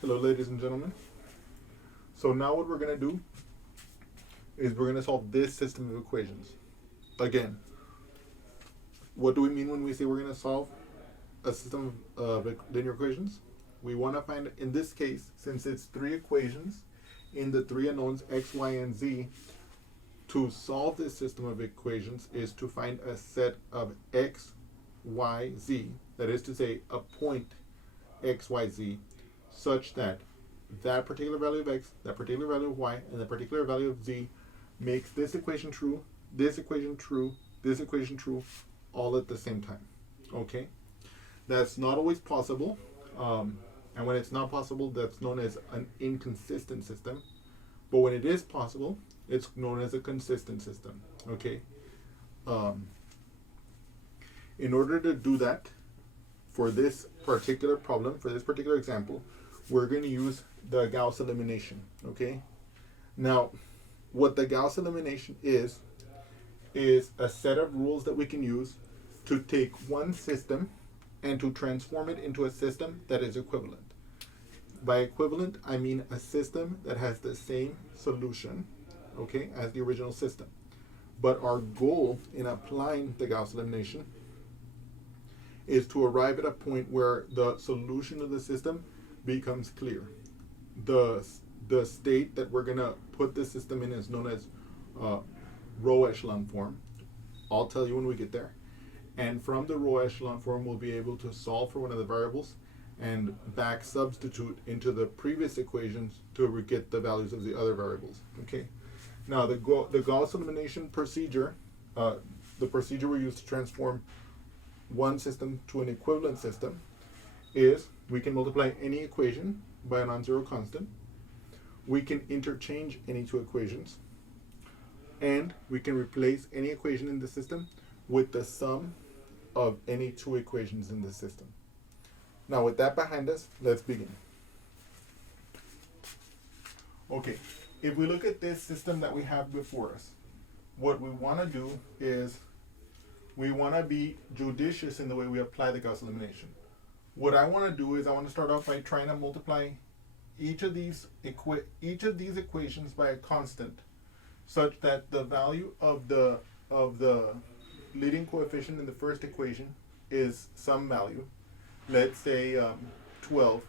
Hello, ladies and gentlemen. So now what we're going to do is we're going to solve this system of equations. Again, what do we mean when we say we're going to solve a system of linear equations? We want to find, in this case, since it's three equations in the three unknowns x, y, and z, to solve this system of equations is to find a set of x, y, z, that is to say a point x, y, z, such that that particular value of x, that particular value of y, and the particular value of z makes this equation true, this equation true, this equation true, all at the same time. Okay? That's not always possible. And when it's not possible, that's known as an inconsistent system. But when it is possible, it's known as a consistent system. Okay? In order to do that, for this particular problem, for this particular example, we're going to use the Gauss elimination. Okay? Now, what the Gauss elimination is a set of rules that we can use to take one system and to transform it into a system that is equivalent. By equivalent, I mean a system that has the same solution, okay, as the original system. But our goal in applying the Gauss elimination is to arrive at a point where the solution of the system becomes clear. The state that we're going to put the system in is known as row echelon form. I'll tell you when we get there. And from the row echelon form, we'll be able to solve for one of the variables and back substitute into the previous equations to get the values of the other variables. Okay. Now the Gauss elimination procedure, the procedure we use to transform one system to an equivalent system, is we can multiply any equation by a non-zero constant. We can interchange any two equations, and we can replace any equation in the system with the sum of any two equations in the system. Now, with that behind us, let's begin. Okay, if we look at this system that we have before us, what we want to do is we want to be judicious in the way we apply the Gauss elimination. What I want to do is I want to start off by trying to multiply each of these equations by a constant, such that the value of the leading coefficient in the first equation is some value, let's say 12,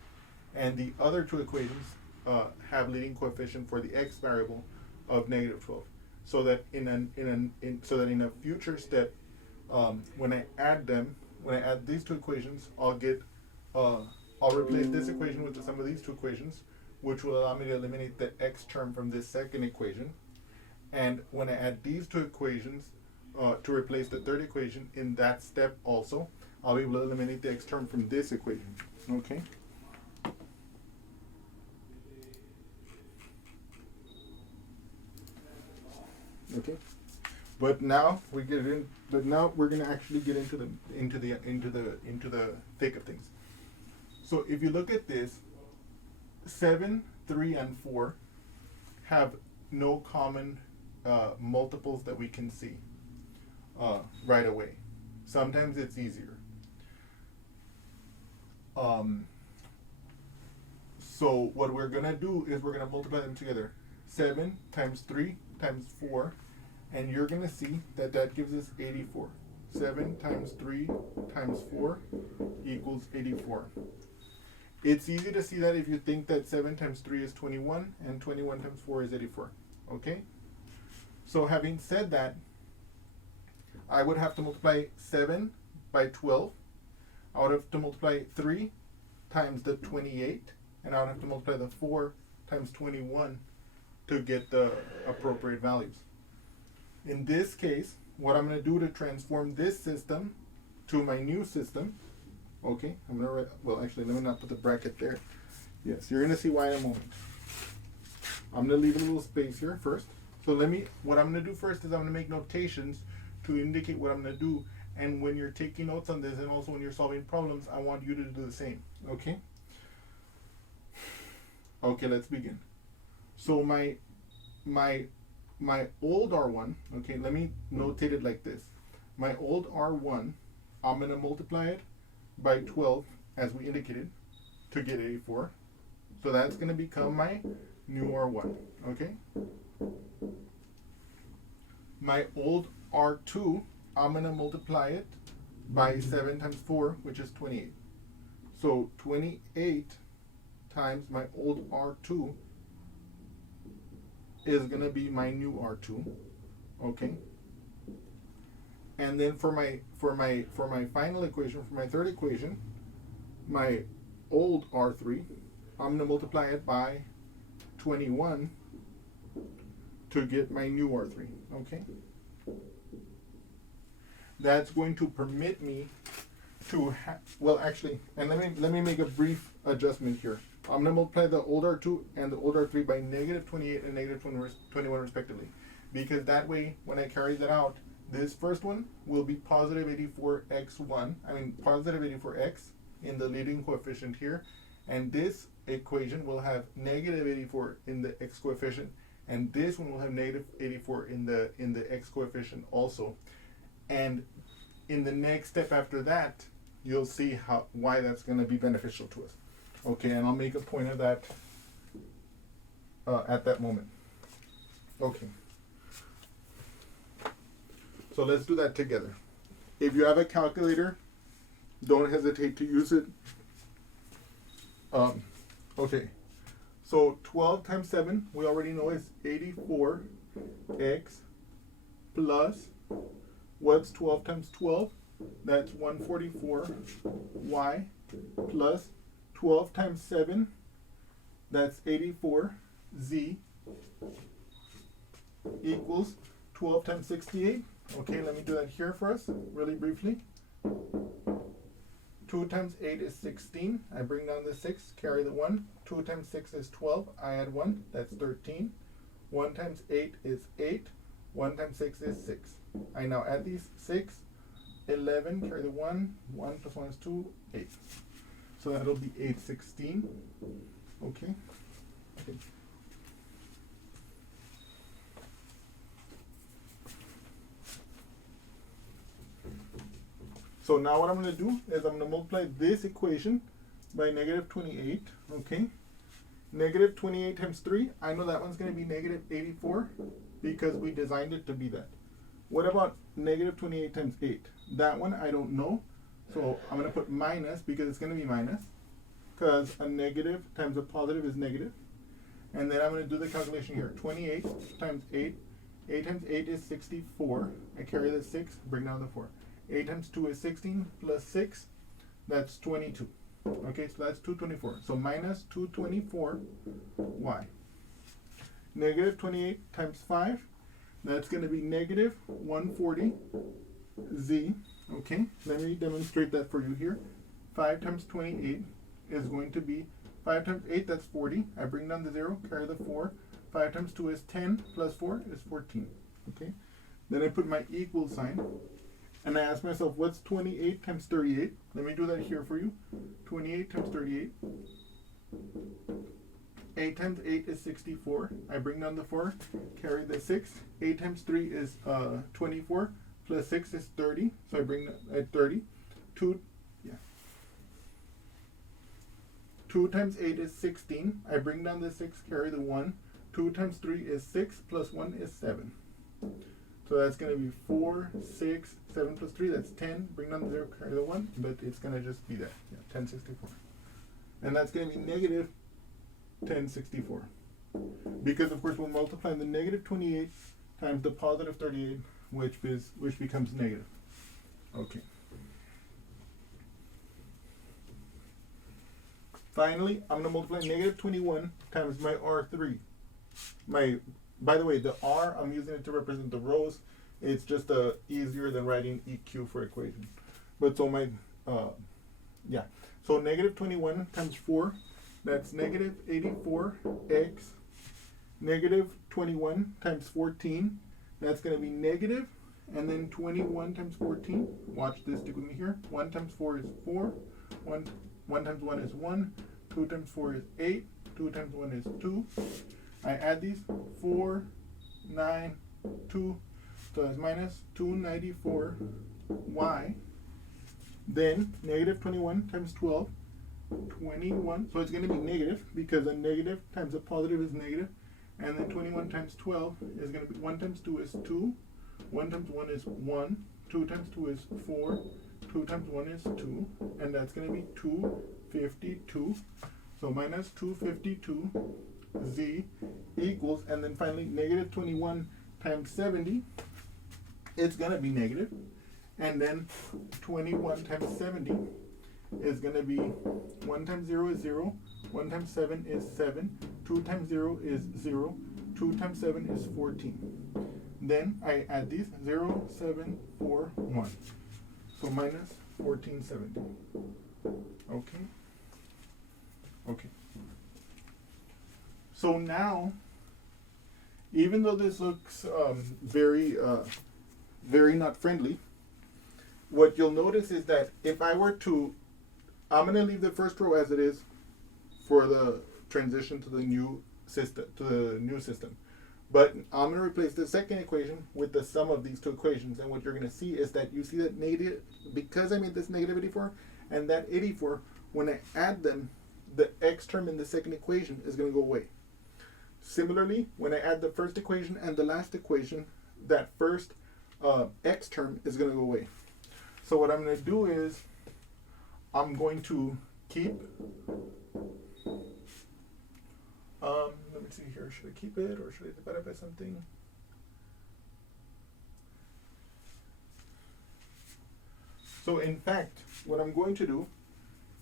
and the other two equations have leading coefficient for the x variable of negative 12, so that in a future step, when I add these two equations, I'll replace this equation with the sum of these two equations, which will allow me to eliminate the x term from this second equation. And when I add these two equations to replace the third equation in that step also, I'll be able to eliminate the x term from this equation. Okay? Okay. But now we're going to actually get into the thick of things. So if you look at this, 7, 3, and 4 have no common multiples that we can see right away. Sometimes it's easier. So what we're going to do is we're going to multiply them together. 7 times 3 times 4, and you're going to see that that gives us 84. 7 times 3 times 4 equals 84. It's easy to see that if you think that 7 times 3 is 21 and 21 times 4 is 84. Okay? So having said that, I would have to multiply 7 by 12. I would have to multiply 3 times the 28, and I would have to multiply the 4 times 21 to get the appropriate values. In this case, what I'm going to do to transform this system to my new system, okay, I'm going to write, well, actually, let me not put the bracket there. Yes, you're going to see why in a moment. I'm going to leave a little space here first. So what I'm going to do first is I'm going to make notations to indicate what I'm going to do. And when you're taking notes on this, and also when you're solving problems, I want you to do the same, okay? Okay, let's begin. So my old R1, okay, let me notate it like this. My old R1, I'm going to multiply it by 12, as we indicated, to get 84. So that's going to become my new R1, okay? My old R2, I'm going to multiply it by 7 times 4, which is 28. So 28 times my old R2 is going to be my new R2, okay? And then for my final equation, for my third equation, my old R3, I'm going to multiply it by 21 to get my new R3, okay? That's going to permit me to well, actually, and let me make a brief adjustment here. I'm going to multiply the old R2 and the old R3 by negative 28 and negative 21 respectively, because that way, when I carry that out, this first one will be positive 84x1, positive 84x in the leading coefficient here, and this equation will have negative 84 in the x coefficient, and this one will have negative 84 in the x coefficient also. And in the next step after that, you'll see why that's going to be beneficial to us. Okay, and I'll make a point of that at that moment. Okay. So let's do that together. If you have a calculator, don't hesitate to use it. Okay. So 12 times 7, we already know is 84x plus, what's 12 times 12? That's 144y plus 12 times 7, that's 84z equals 12 times 68. Okay, let me do that here for us really briefly. 2 times 8 is 16. I bring down the 6, carry the 1. 2 times 6 is 12. I add 1, that's 13. 1 times 8 is 8. 1 times 6 is 6. I now add these 6, 11, carry the 1. 1 plus 1 is 2, 8. So that'll be 816. Okay. So now what I'm going to do is I'm going to multiply this equation by negative 28, okay? Negative 28 times 3, I know that one's going to be negative 84 because we designed it to be that. What about negative 28 times 8? That one I don't know, so I'm going to put minus because it's going to be minus, because a negative times a positive is negative. And then I'm going to do the calculation here. 28 times 8, 8 times 8 is 64. I carry the 6, bring down the 4. 8 times 2 is 16 plus 6, that's 22. Okay, so that's 224. So minus 224y. Negative 28 times 5, that's going to be negative 140z. Okay, let me demonstrate that for you here. 5 times 28 is going to be 5 times 8, that's 40. I bring down the 0, carry the 4. 5 times 2 is 10 plus 4 is 14. Okay, then I put my equal sign. And I ask myself, what's 28 times 38? Let me do that here for you. 28 times 38. 8 times 8 is 64. I bring down the 4, carry the 6. 8 times 3 is 24, plus 6 is 30. So I bring at 30. 2 times 8 is 16. I bring down the 6, carry the 1. 2 times 3 is 6, plus 1 is 7. So that's going to be 4, 6, 7 plus 3, that's 10. Bring down the 0, carry the 1, but it's going to just be that. Yeah, 1064. And that's going to be negative 1064. Because, of course, we'll multiply the negative 28 times the positive 38, which becomes negative. Okay. Finally, I'm going to multiply negative 21 times my R3. By the way, the R, I'm using it to represent the rows. It's just easier than writing EQ for equation. But so so negative 21 times 4, that's negative 84x. Negative 21 times 14, that's going to be negative, and then 21 times 14, watch this, stick with me here. 1 times 4 is 4, 1 times 1 is 1, 2 times 4 is 8, 2 times 1 is 2. I add these, 4, 9, 2, so that's minus 294y. Then negative 21 times 12, 21, so it's going to be negative because a negative times a positive is negative, and then 21 times 12 is going to be 1 times 2 is 2, 1 times 1 is 1, 2 times 2 is 4, 2 times 1 is 2, and that's going to be 252. So minus 252 z equals, and then finally negative 21 times 70, it's going to be negative, and then 21 times 70 is going to be 1 times 0 is 0, 1 times 7 is 7, 2 times 0 is 0, 2 times 7 is 14. Then I add these 0, 7, 4, 1. So minus 1470. Okay. Okay. So now, even though this looks very not friendly, what you'll notice is that if I were to, I'm going to leave the first row as it is for the transition to the new system. But I'm going to replace the second equation with the sum of these two equations. And what you're going to see is that you see that negative, because I made this negative 84 and that 84, when I add them, the x term in the second equation is going to go away. Similarly, when I add the first equation and the last equation, that first x term is going to go away. So what I'm going to do is I'm going to keep, let me see here, should I keep it or should I divide it by something? So in fact, what I'm going to do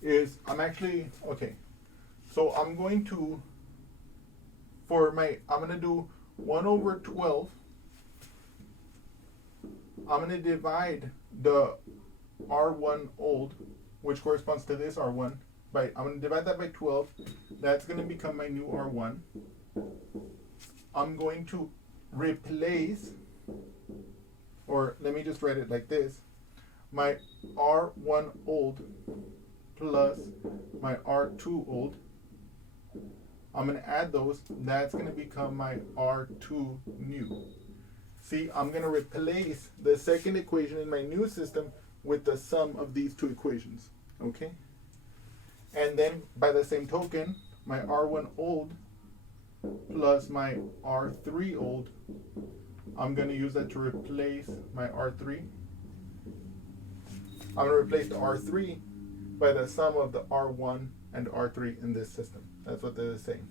is I'm going to do 1 over 12. I'm going to divide the R1 old, which corresponds to this R1, I'm going to divide that by 12. That's going to become my new R1. I'm going to replace, or let me just write it like this, my R1 old plus my R2 old. I'm going to add those. That's going to become my R2 new. See, I'm going to replace the second equation in my new system with the sum of these two equations. Okay? And then, by the same token, my R1 old plus my R3 old, I'm going to use that to replace my R3. I'm going to replace the R3 by the sum of the R1 and R3 in this system. That's what they're saying.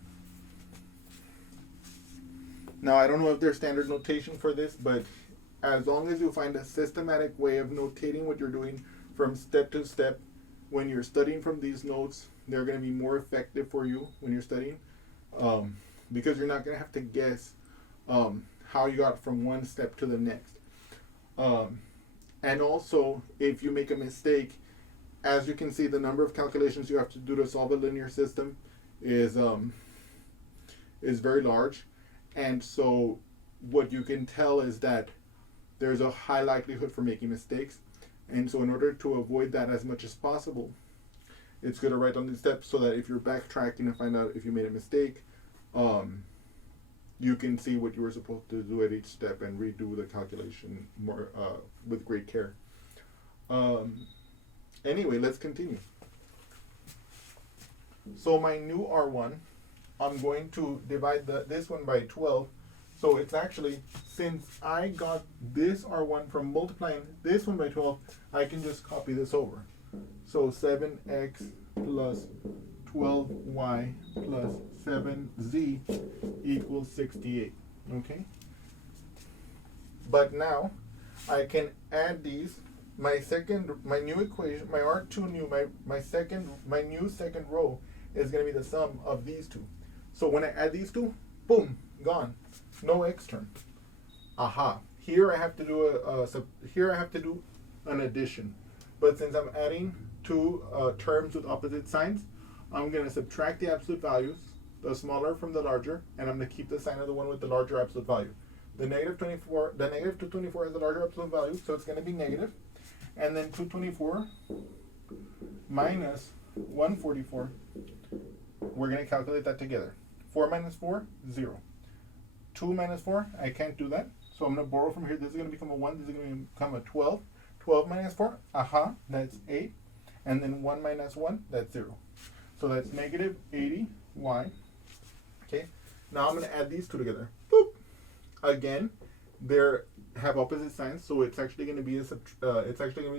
Now, I don't know if there's standard notation for this, but as long as you find a systematic way of notating what you're doing from step to step, when you're studying from these notes, they're going to be more effective for you when you're studying, because you're not going to have to guess how you got from one step to the next. And also, if you make a mistake, as you can see, the number of calculations you have to do to solve a linear system is very large. And so what you can tell is that there's a high likelihood for making mistakes. And so in order to avoid that as much as possible, it's good to write down these steps so that if you're backtracking and find out if you made a mistake, you can see what you were supposed to do at each step and redo the calculation more with great care. Anyway, let's continue. So my new R1, I'm going to divide this one by 12. So it's actually, since I got this R1 from multiplying this one by 12, I can just copy this over. So 7x plus 12y plus 7z equals 68. Okay? But now I can add these. My new equation, my R2 new, my new second row is going to be the sum of these two. So when I add these two, boom, gone. No x term. Aha. Here I have to do an addition. But since I'm adding two terms with opposite signs, I'm going to subtract the absolute values, the smaller from the larger, and I'm going to keep the sign of the one with the larger absolute value. The negative 224 has the larger absolute value, so it's going to be negative. And then 224 minus 144, we're going to calculate that together. 4 minus 4, 0. 2 minus 4, I can't do that. So I'm going to borrow from here. This is going to become a 1. This is going to become a 12. 12 minus 4, aha, that's 8. And then 1 minus 1, that's 0. So that's negative 80y. Okay, now I'm going to add these two together. Boop. Again, they have opposite signs, so it's actually going to be a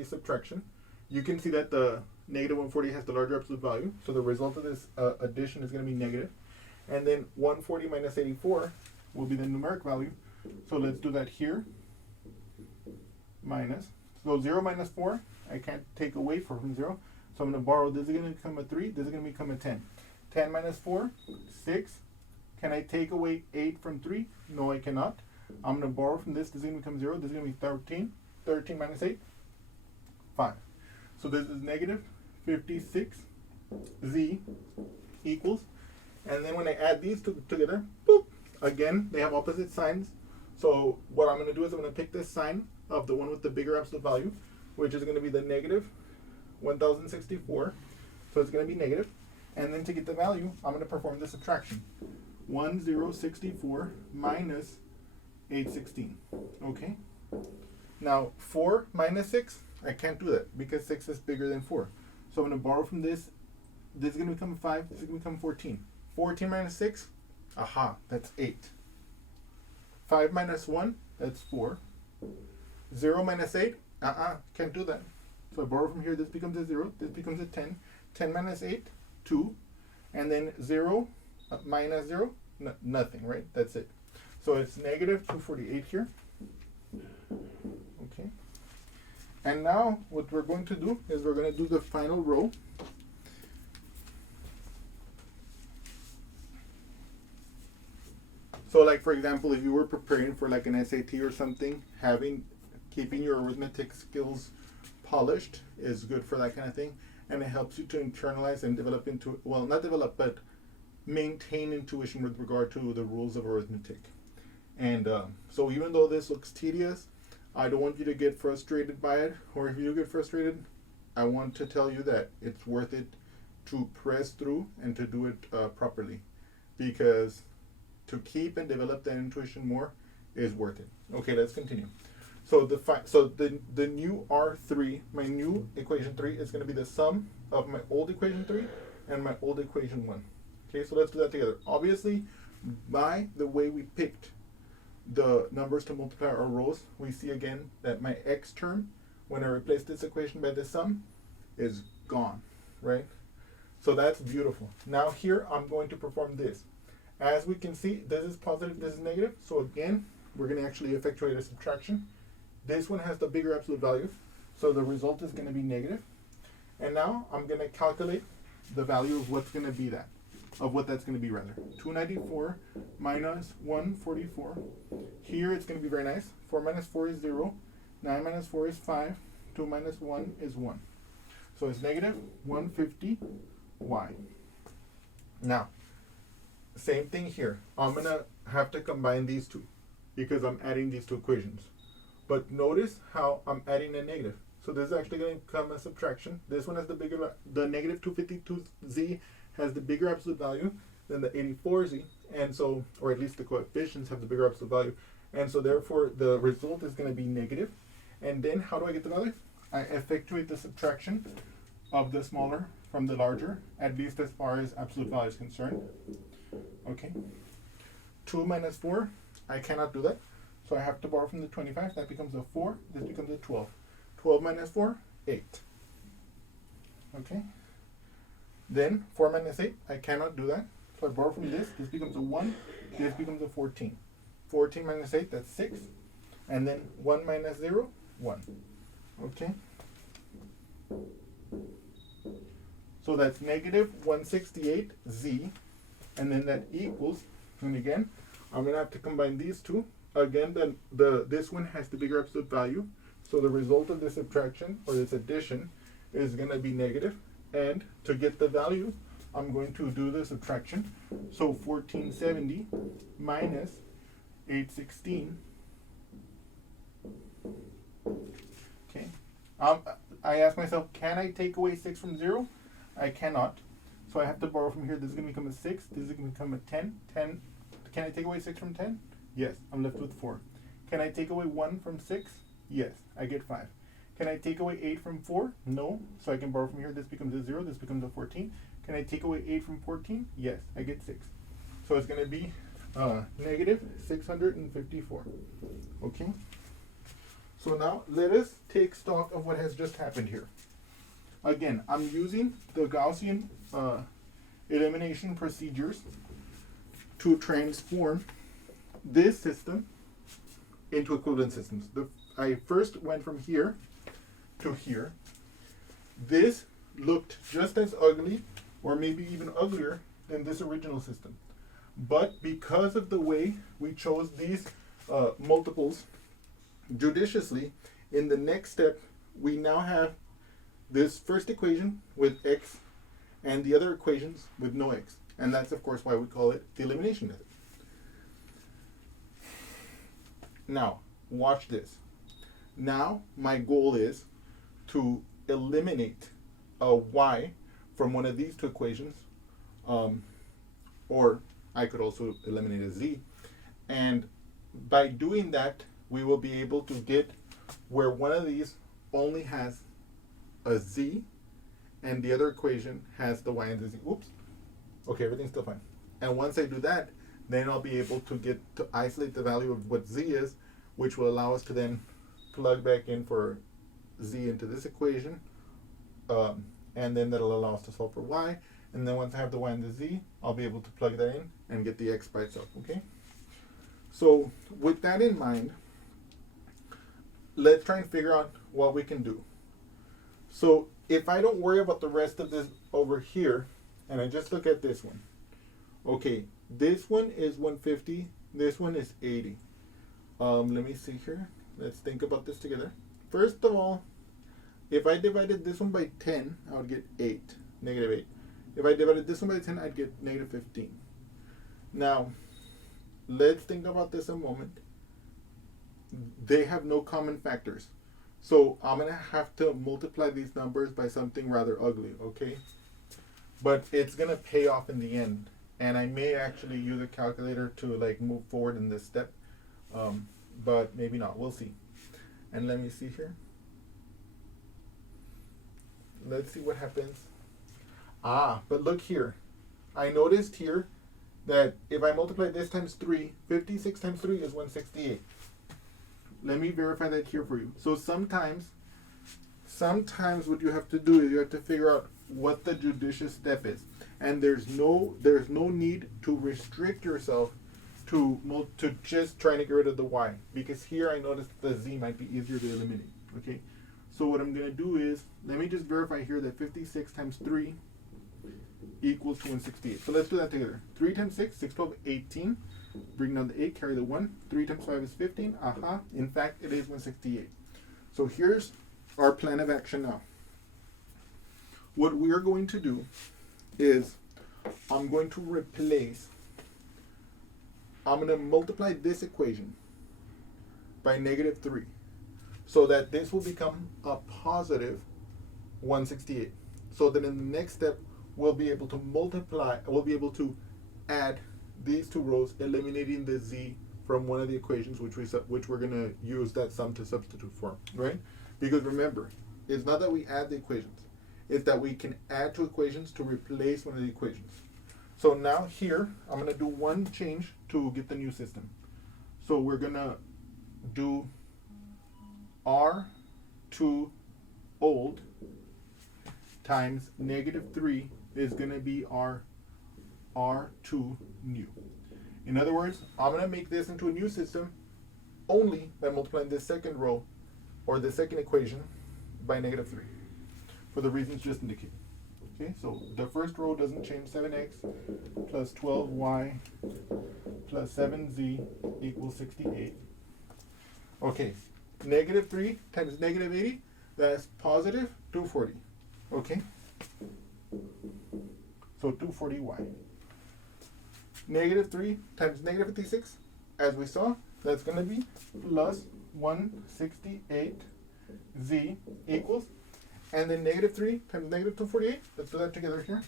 subtraction. You can see that the negative 140 has the larger absolute value, so the result of this addition is going to be negative. And then 140 minus 84 will be the numeric value. So let's do that here. Minus. So 0 minus 4, I can't take away 4 from 0. So I'm going to borrow, this is going to become a 3, this is going to become a 10. 10 minus 4, 6. Can I take away 8 from 3? No, I cannot. I'm going to borrow from this is going to become 0, this is going to be 13. 13 minus 8, 5. So this is negative 56z equals, and then when I add these two together, boop, again, they have opposite signs. So what I'm going to do is I'm going to pick this sign of the one with the bigger absolute value, which is going to be the negative 1064. So it's going to be negative. And then to get the value, I'm going to perform the subtraction. 1064 minus 816. Okay? Now, 4 minus 6, I can't do that because 6 is bigger than 4. So I'm going to borrow from this. This is going to become 5. This is going to become 14. 14 minus 6, aha, that's 8. 5 minus 1, that's 4. 0 minus 8, can't do that. So I borrow from here, this becomes a 0, this becomes a 10. 10 minus 8, 2. And then 0 minus 0, nothing, right? That's it. So it's negative 248 here. Okay. And now what we're going to do is we're going to do the final row. So like for example, if you were preparing for like an SAT or something, keeping your arithmetic skills polished is good for that kind of thing, and it helps you to internalize and develop but maintain intuition with regard to the rules of arithmetic. And so even though this looks tedious, I don't want you to get frustrated by it, or if you do get frustrated, I want to tell you that it's worth it to press through and to do it properly, because to keep and develop that intuition more is worth it. Okay, let's continue. So the new R3, my new equation 3 is going to be the sum of my old equation 3 and my old equation 1. Okay, so let's do that together. Obviously, by the way we picked the numbers to multiply our rows, we see again that my x term, when I replace this equation by the sum, is gone, right? So that's beautiful. Now here I'm going to perform this. As we can see, this is positive, this is negative. So again, we're going to actually effectuate a subtraction. This one has the bigger absolute value, so the result is going to be negative. And now I'm going to calculate the value of what's going to be that. Of what that's going to be rather. 294 minus 144. Here it's going to be very nice. 4 minus 4 is 0. 9 minus 4 is 5. 2 minus 1 is 1. So it's negative 150y. Now, same thing here. I'm going to have to combine these two because I'm adding these two equations. But notice how I'm adding a negative. So this is actually going to become a subtraction. This one has the negative 252z has the bigger absolute value than the 84z, and so, or at least the coefficients have the bigger absolute value, and so therefore the result is going to be negative. And then how do I get the value? I effectuate the subtraction of the smaller from the larger, at least as far as absolute value is concerned. Okay. 2 minus 4, I cannot do that, so I have to borrow from the 25. That becomes a 4. This becomes a 12. 12 minus 4, 8. Okay. Then 4 minus 8, I cannot do that. So I borrow from this. This becomes a 1. This becomes a 14. 14 minus 8, that's 6. And then 1 minus 0, 1. Okay. So that's negative 168z. And then that equals, and again, I'm going to have to combine these two. Again, this one has the bigger absolute value. So the result of this subtraction, or this addition, is going to be negative. And to get the value, I'm going to do the subtraction. So 1470 minus 816. Okay. I ask myself, can I take away 6 from 0? I cannot. So I have to borrow from here. This is going to become a 6. This is going to become a 10. 10. Can I take away 6 from 10? Yes. I'm left with 4. Can I take away 1 from 6? Yes. I get 5. Can I take away 8 from 4? No. So I can borrow from here. This becomes a 0. This becomes a 14. Can I take away 8 from 14? Yes. I get 6. So it's going to be negative 654. Okay? So now let us take stock of what has just happened here. Again, I'm using the Gaussian elimination procedures to transform this system into equivalent systems. I first went from here to here. This looked just as ugly, or maybe even uglier, than this original system. But because of the way we chose these multiples judiciously, in the next step, we now have this first equation with x and the other equations with no x. And that's, of course, why we call it the elimination method. Now, watch this. Now, my goal is to eliminate a y from one of these two equations, or I could also eliminate a z. And by doing that, we will be able to get where one of these only has a z and the other equation has the y and the z. Oops. Okay, everything's still fine. And once I do that, then I'll be able to get to isolate the value of what z is, which will allow us to then plug back in for z into this equation, and then that'll allow us to solve for y. And then once I have the y and the z, I'll be able to plug that in and get the x by itself, okay? So with that in mind, let's try and figure out what we can do. So if I don't worry about the rest of this over here, and I just look at this one, okay, this one is 150, this one is 80. Let me see here. Let's think about this together. First of all, if I divided this one by 10, I would get 8, negative 8. If I divided this one by 10, I'd get negative 15. Now, let's think about this a moment. They have no common factors. So I'm going to have to multiply these numbers by something rather ugly, okay? But it's going to pay off in the end. And I may actually use a calculator to like move forward in this step. But maybe not. We'll see. And let me see here. Let's see what happens. But look here. I noticed here that if I multiply this times 3, 56 times 3 is 168. Let me verify that here for you. So sometimes what you have to do is you have to figure out what the judicious step is. And there's no need to restrict yourself to just trying to get rid of the y, because here I noticed the z might be easier to eliminate. Okay, so what I'm going to do is, let me just verify here that 56 times 3 equals to 168. So let's do that together. 3 times 6, 6, 12, 18. Bring down the 8, carry the 1. 3 times 5 is 15. In fact, it is 168. So here's our plan of action now. What we are going to do is I'm going to multiply this equation by negative 3, so that this will become a positive 168. So that in the next step, we'll be able to add these two rows, eliminating the z from one of the equations which we're going to use that sum to substitute for, right? Because remember, it's not that we add the equations, it's that we can add two equations to replace one of the equations. So now here, I'm going to do one change to get the new system. So we're going to do R2 old times negative 3 is going to be our R2 new. In other words, I'm going to make this into a new system only by multiplying this second row, or the second equation, by negative 3, for the reasons just indicated. Okay, so the first row doesn't change. 7x plus 12y plus 7z equals 68. Okay, negative 3 times negative 80, that's positive 240. Okay, so 240y. Negative 3 times negative 56, as we saw, that's going to be plus 168z equals, and then negative 3 times negative 248, let's do that together here.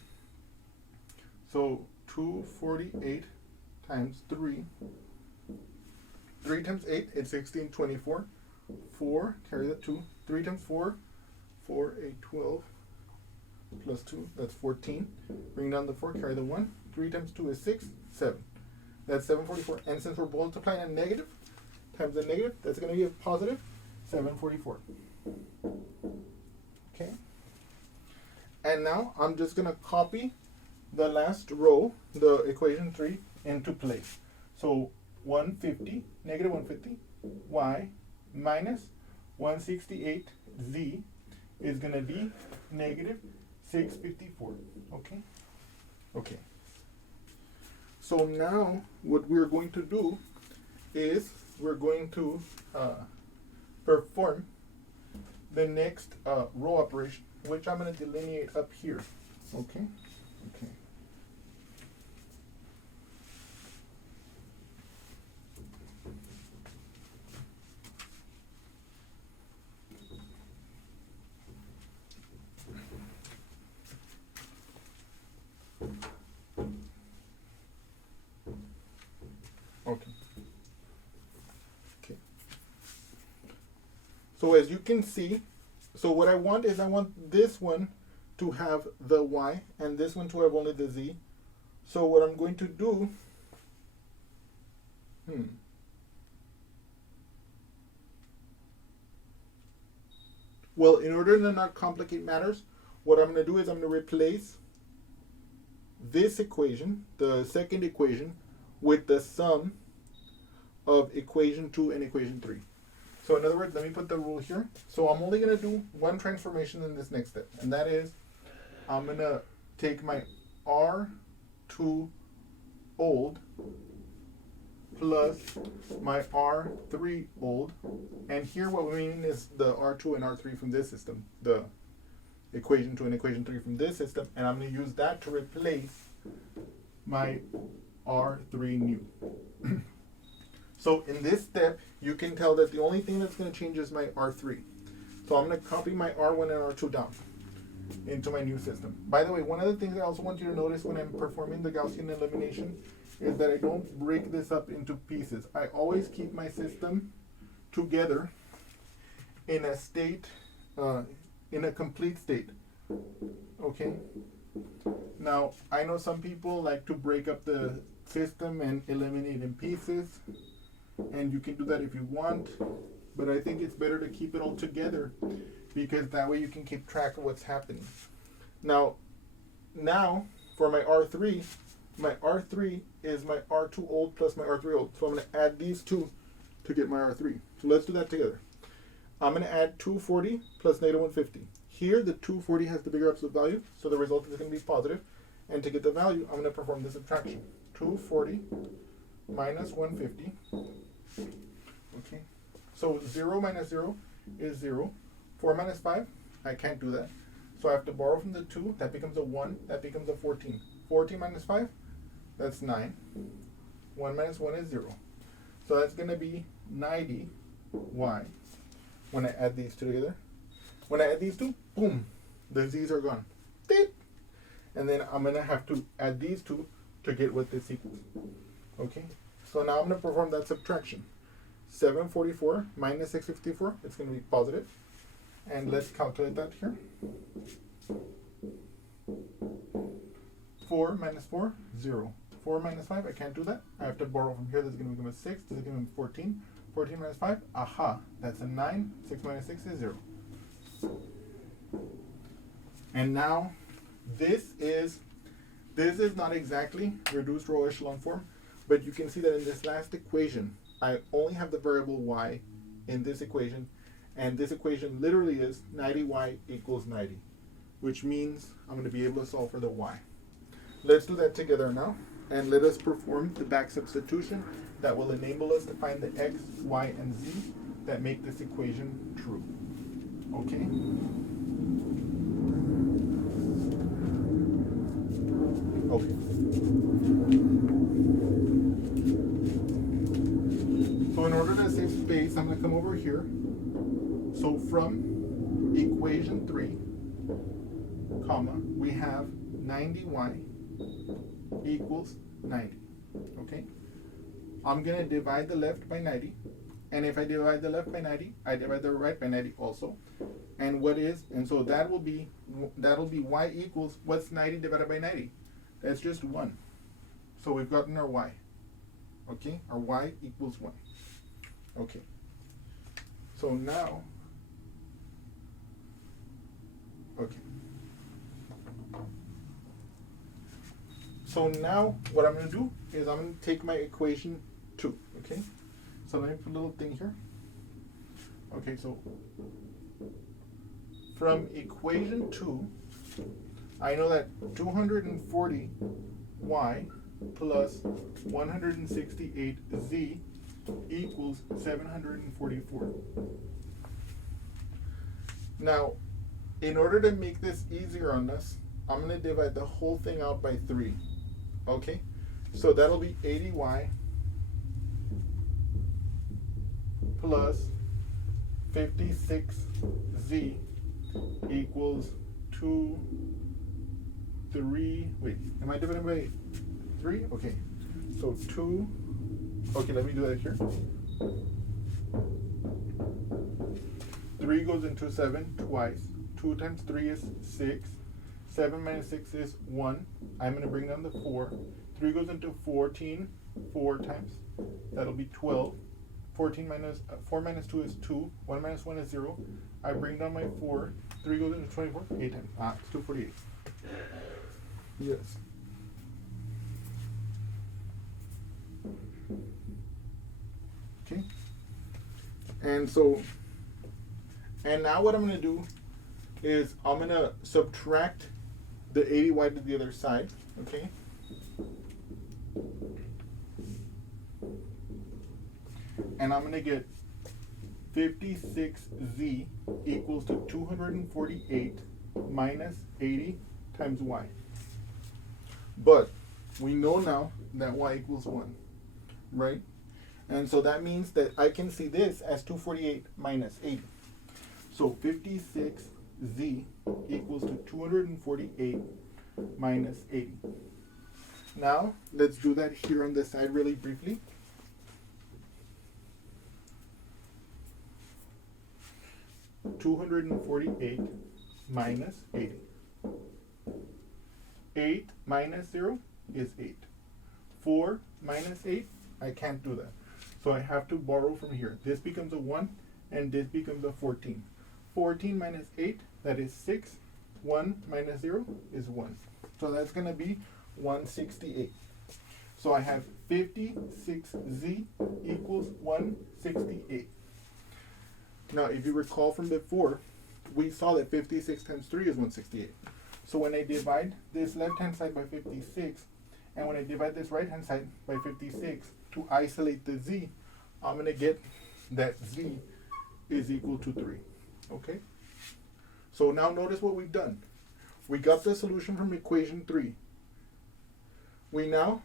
So 248 times 3 times 8 is 1624. 4, carry the 2. 3 times 4, 4, 8, 12, plus 2, that's 14. Bring down the 4, carry the 1. 3 times 2 is 6, 7. That's 744. And since we're multiplying a negative times a negative, that's going to be a positive 744. Okay. And now I'm just going to copy the last row, the equation 3, into place. So 150, negative 150, y minus 168z is going to be negative 654. Okay? Okay. So now what we're going to do is we're going to perform the next row operation, which I'm going to delineate up here. Okay? Okay. Okay. Okay. So as you can see, so what I want is I want this one to have the y and this one to have only the z. So what I'm going to do, well, in order to not complicate matters, what I'm going to do is I'm going to replace this equation, the second equation, with the sum of equation 2 and equation 3. So in other words, let me put the rule here. So I'm only going to do one transformation in this next step, and that is I'm going to take my R2 old plus my R3 old, and here what we mean is the R2 and R3 from this system, the equation 2 and equation 3 from this system, and I'm going to use that to replace my R3 new. So in this step, you can tell that the only thing that's going to change is my R3. So I'm going to copy my R1 and R2 down into my new system. By the way, one of the things I also want you to notice when I'm performing the Gaussian elimination is that I don't break this up into pieces. I always keep my system together in a state, in a complete state. Okay? Now, I know some people like to break up the system and eliminate in pieces, and you can do that if you want, but I think it's better to keep it all together because that way you can keep track of what's happening. Now for my R3 is my R2 old plus my R3 old. So I'm going to add these two to get my R3. So let's do that together. I'm going to add 240 plus negative 150. Here, the 240 has the bigger absolute value, so the result is going to be positive. And to get the value, I'm going to perform the subtraction. 240 minus 150. Okay. So 0 minus 0 is 0. 4 minus 5, I can't do that. So I have to borrow from the 2. That becomes a 1. That becomes a 14. 14 minus 5, that's 9. 1 minus 1 is 0. So that's going to be 90y when I add these two together. When I add these two, boom, the z's are gone. Beep. And then I'm going to have to add these two to get what this equals. Okay, so now I'm going to perform that subtraction. 744 minus 654, it's going to be positive. And let's calculate that here. 4 minus 4, 0. 4 minus 5, I can't do that. I have to borrow from here. This is going to become a 6. This is going to be 14. 14 minus 5, aha, that's a 9. 6 minus 6 is 0. And now, this is not exactly reduced row echelon form, but you can see that in this last equation, I only have the variable y in this equation, and this equation literally is 90y equals 90, which means I'm going to be able to solve for the y. Let's do that together now, and let us perform the back substitution that will enable us to find the x, y, and z that make this equation true. Okay? Okay. So in order to save space, I'm going to come over here. So from equation 3, comma, we have 90y equals 90. Okay? I'm going to divide the left by 90, And if I divide the left by 90, I divide the right by 90 also. And so that will be y equals, what's 90 divided by 90? That's just 1. So we've gotten our y. Okay, our y equals 1. Okay. So now, okay. So now what I'm going to do is I'm going to take my equation 2, okay? So let me put a little thing here. Okay, so from equation 2, I know that 240y plus 168z equals 744. Now, in order to make this easier on us, I'm going to divide the whole thing out by 3. Okay? So that'll be 80y plus 56z equals 3. Wait, am I dividing by 3? Okay. So 2. Okay, let me do that here. 3 goes into 7 twice. 2 times 3 is 6. 7 minus 6 is 1. I'm going to bring down the 4. 3 goes into 14 4 times. That'll be 12. 14 minus 4 minus 2 is 2. 1 minus 1 is 0. I bring down my 4. 3 goes into 24. 8 times. It's 248. Yes. Okay. And now what I'm going to do is I'm going to subtract the 80y to the other side, okay? And I'm going to get 56z equals to 248 minus 80 times y. But we know now that y equals 1, right? And so that means that I can see this as 248 minus 80. So 56z equals to 248 minus 80. Now, let's do that here on the side really briefly. $248 minus 80. 8 minus 0 is 8. 4 minus 8, I can't do that. So I have to borrow from here. This becomes a 1, and this becomes a 14. 14 minus 8, that is 6. 1 minus 0 is 1. So that's going to be 168. So I have 56z equals 168. Now, if you recall from before, we saw that 56 times 3 is 168. So when I divide this left-hand side by 56, and when I divide this right-hand side by 56, to isolate the z, I'm going to get that z is equal to 3. Okay? So now notice what we've done. We got the solution from equation 3. We now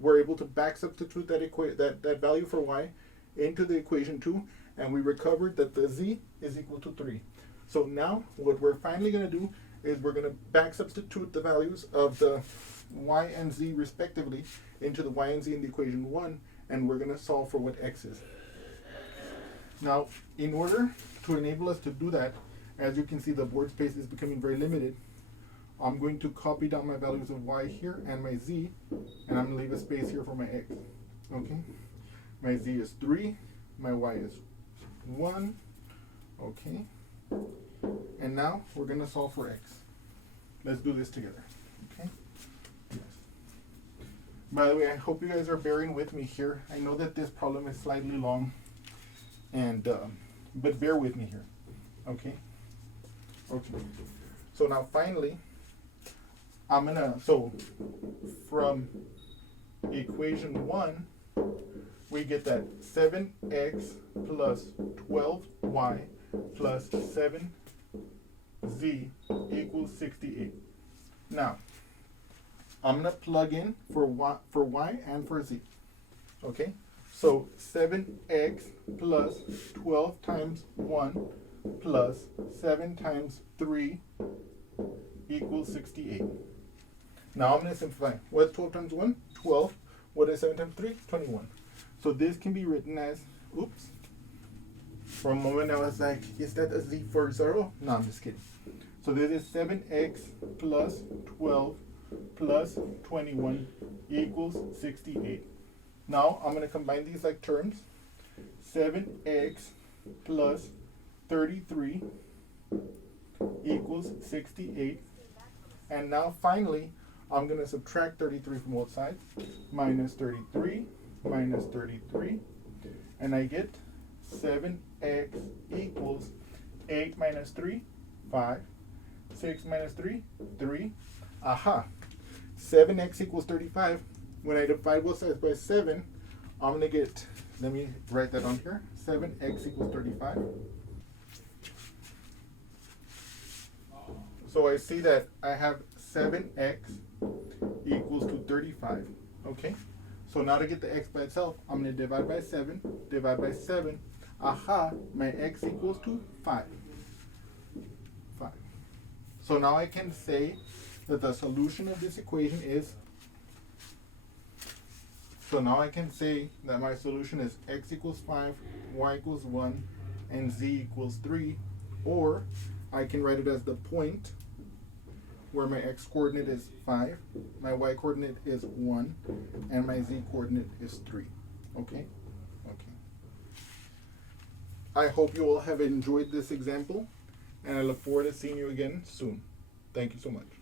were able to back substitute that value for y into the equation 2, and we recovered that the z is equal to 3. So now what we're finally going to do is we're going to back substitute the values of the y and z respectively into the y and z in the equation 1, and we're going to solve for what x is. Now, in order to enable us to do that, as you can see, the board space is becoming very limited. I'm going to copy down my values of y here and my z, and I'm going to leave a space here for my x. Okay? My z is 3, my y is 1. Okay? And now we're going to solve for x. Let's do this together. Okay? Yes. By the way, I hope you guys are bearing with me here. I know that this problem is slightly long, and but bear with me here. Okay? Okay. So now finally, so from equation 1, we get that 7x plus 12y plus 7z equals 68. Now, I'm going to plug in for y and for z. Okay? So 7x plus 12 times 1 plus 7 times 3 equals 68. Now I'm going to simplify. What's 12 times 1? 12. What is 7 times 3? 21. So this can be written as, For a moment I was like, is that a z for 0? No, I'm just kidding. So this is 7x plus 12 plus 21 equals 68. Now I'm going to combine these like terms. 7x plus 33 equals 68. And now finally, I'm going to subtract 33 from both sides. Minus 33, minus 33. And I get 7x equals 8 minus 3, 5. 6 minus 3, 3. Aha. 7x equals 35. When I divide both sides by 7, I'm going to get, let me write that on here. 7x equals 35. So I see that I have 7x equals to 35. Okay? So now to get the x by itself, I'm going to divide by 7. Divide by 7. Aha, my x equals to 5. 5. So now I can say that the solution of this equation is, so now I can say that my solution is x equals 5, y equals 1, and z equals 3. Or I can write it as the point where my x coordinate is 5, my y coordinate is 1, and my z coordinate is 3. Okay? Okay. I hope you all have enjoyed this example, and I look forward to seeing you again soon. Thank you so much.